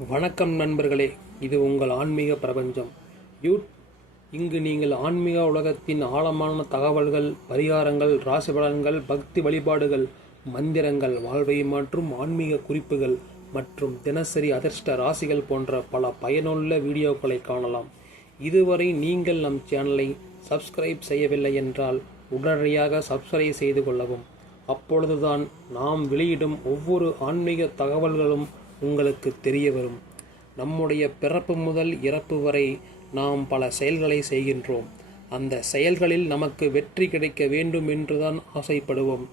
வணக்கம் நண்பர்களே இது உங்கள் ஆன்மீக பிரபஞ்சம். யூட் இங்கு நீங்கள் ஆன்மீக உலகத்தின் ஆழமான தகவல்கள் பரிகாரங்கள் ராசி பலன்கள் பக்தி வழிபாடுகள் மந்திரங்கள் வாழ்வை மாற்றும் ஆன்மீக குறிப்புகள் மற்றும் தினசரி அதிர்ஷ்ட ராசிகள் போன்ற பல பயனுள்ள வீடியோக்களை காணலாம். இதுவரை நீங்கள் நம் சேனலை சப்ஸ்கிரைப் செய்யவில்லை என்றால் உடனடியாக சப்ஸ்கிரைப் செய்து கொள்ளவும். அப்பொழுதுதான் நாம் வெளியிடும் ஒவ்வொரு ஆன்மீக தகவல்களும் உங்களுக்கு தெரிய வரும். நம்முடைய பிறப்பு முதல் இறப்பு வரை நாம் பல செயல்களை செய்கின்றோம். அந்த செயல்களில் நமக்கு வெற்றி கிடைக்க வேண்டும் என்றுதான் ஆசைப்படுவோம்.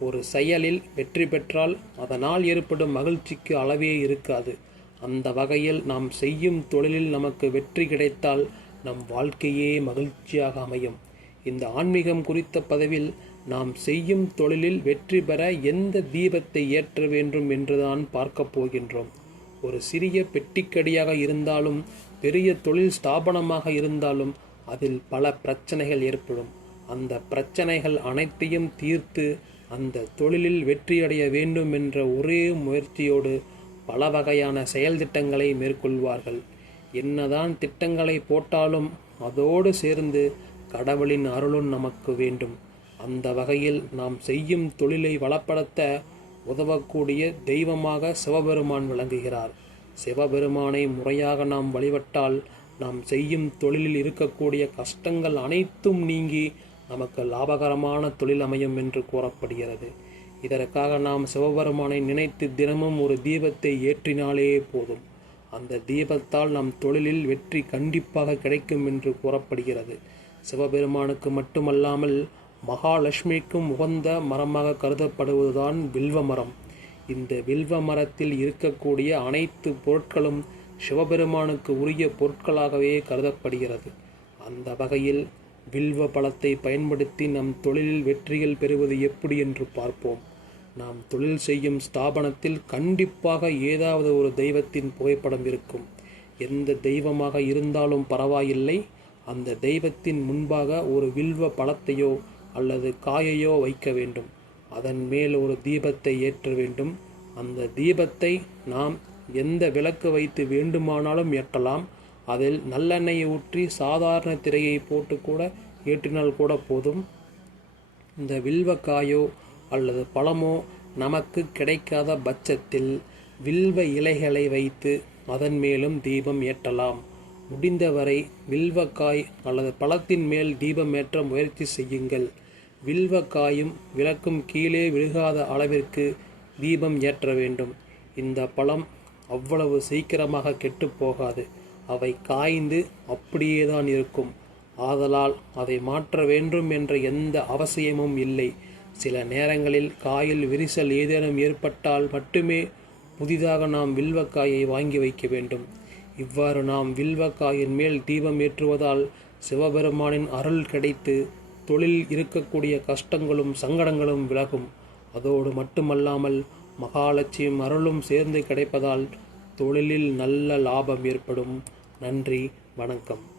ஒரு செயலில் வெற்றி பெற்றால் அதனால் ஏற்படும் மகிழ்ச்சிக்கு அளவே இருக்காது. அந்த வகையில் நாம் செய்யும் தொழிலில் நமக்கு வெற்றி கிடைத்தால் நம் வாழ்க்கையே மகிழ்ச்சியாக அமையும். இந்த ஆன்மீகம் குறித்த பதவில் நாம் செய்யும் தொழிலில் வெற்றி பெற எந்த தீபத்தை ஏற்ற வேண்டும் என்றுதான் பார்க்கப் போகின்றோம். ஒரு சிறிய பெட்டிக்கடியாக இருந்தாலும் பெரிய தொழில் ஸ்தாபனமாக இருந்தாலும் அதில் பல பிரச்சனைகள் ஏற்படும். அந்த பிரச்சனைகள் அனைத்தையும் தீர்த்து அந்த தொழிலில் வெற்றியடைய வேண்டும் என்ற ஒரே முயற்சியோடு பல வகையான செயல் திட்டங்களை மேற்கொள்வார்கள். என்னதான் திட்டங்களை போட்டாலும் அதோடு சேர்ந்து கடவுளின் அருளும் நமக்கு வேண்டும். அந்த வகையில் நாம் செய்யும் தொழிலை வளப்படுத்த உதவக்கூடிய தெய்வமாக சிவபெருமான் விளங்குகிறார். சிவபெருமானை முறையாக நாம் வழிபட்டால் நாம் செய்யும் தொழிலில் இருக்கக்கூடிய கஷ்டங்கள் அனைத்தும் நீங்கி நமக்கு லாபகரமான தொழில் அமையும் என்று கூறப்படுகிறது. இதற்காக நாம் சிவபெருமானை நினைத்து தினமும் ஒரு தீபத்தை ஏற்றினாலே போதும். அந்த தீபத்தால் நம் தொழிலில் வெற்றி கண்டிப்பாக கிடைக்கும் என்று கூறப்படுகிறது. சிவபெருமானுக்கு மட்டுமல்லாமல் மகாலட்சுமிக்கும் உகந்த மரமாக கருதப்படுவதுதான் வில்வ மரம் இந்த வில்வ மரத்தில் இருக்கக்கூடிய அனைத்து பொருட்களும் சிவபெருமானுக்கு உரிய பொருட்களாகவே கருதப்படுகிறது. அந்த வகையில் வில்வ பழத்தை பயன்படுத்தி நம் தொழிலில் வெற்றிகள் பெறுவது எப்படி என்று பார்ப்போம். நாம் தொழில் செய்யும் ஸ்தாபனத்தில் கண்டிப்பாக ஏதாவது ஒரு தெய்வத்தின் புகைப்படம் இருக்கும். எந்த தெய்வமாக இருந்தாலும் பரவாயில்லை. அந்த தெய்வத்தின் முன்பாக ஒரு வில்வ பழத்தையோ அல்லது காயையோ வைக்க வேண்டும். அதன் மேல் ஒரு தீபத்தை ஏற்ற வேண்டும். அந்த தீபத்தை நாம் எந்த விளக்கு வைத்து வேண்டுமானாலும் ஏற்றலாம். அதில் நல்லெண்ணெயை ஊற்றி சாதாரண திரையை போட்டு கூட ஏற்றினால் கூட போதும். இந்த வில்வக்காயோ அல்லது பழமோ நமக்கு கிடைக்காத பட்சத்தில் வில்வ இலைகளை வைத்து அதன் மேலும் தீபம் ஏற்றலாம். முடிந்தவரை வில்வக்காய் அல்லது பழத்தின் மேல் தீபம் ஏற்ற முயற்சி செய்யுங்கள். வில்வக்காயும் விளக்கும் கீழே விழுகாத அளவிற்கு தீபம் ஏற்ற வேண்டும். இந்த பழம் அவ்வளவு சீக்கிரமாக கெட்டு போகாது. அவை காய்ந்து அப்படியே தான் இருக்கும். ஆதலால் அதை மாற்ற வேண்டும் என்ற எந்த அவசியமும் இல்லை. சில நேரங்களில் காயில் விரிசல் ஏதேனும் ஏற்பட்டால் மட்டுமே புதிதாக நாம் வில்வக்காயை வாங்கி வைக்க வேண்டும். இவ்வாறு நாம் வில்வக்காயின் மேல் தீபம் ஏற்றுவதால் சிவபெருமானின் அருள் கிடைத்து தொழில் இருக்கக்கூடிய கஷ்டங்களும் சங்கடங்களும் விலகும். அதோடு மட்டுமல்லாமல் மகாலட்சுமி அருளும் சேர்ந்து கிடைப்பதால் தொழிலில் நல்ல லாபம் ஏற்படும். நன்றி வணக்கம்.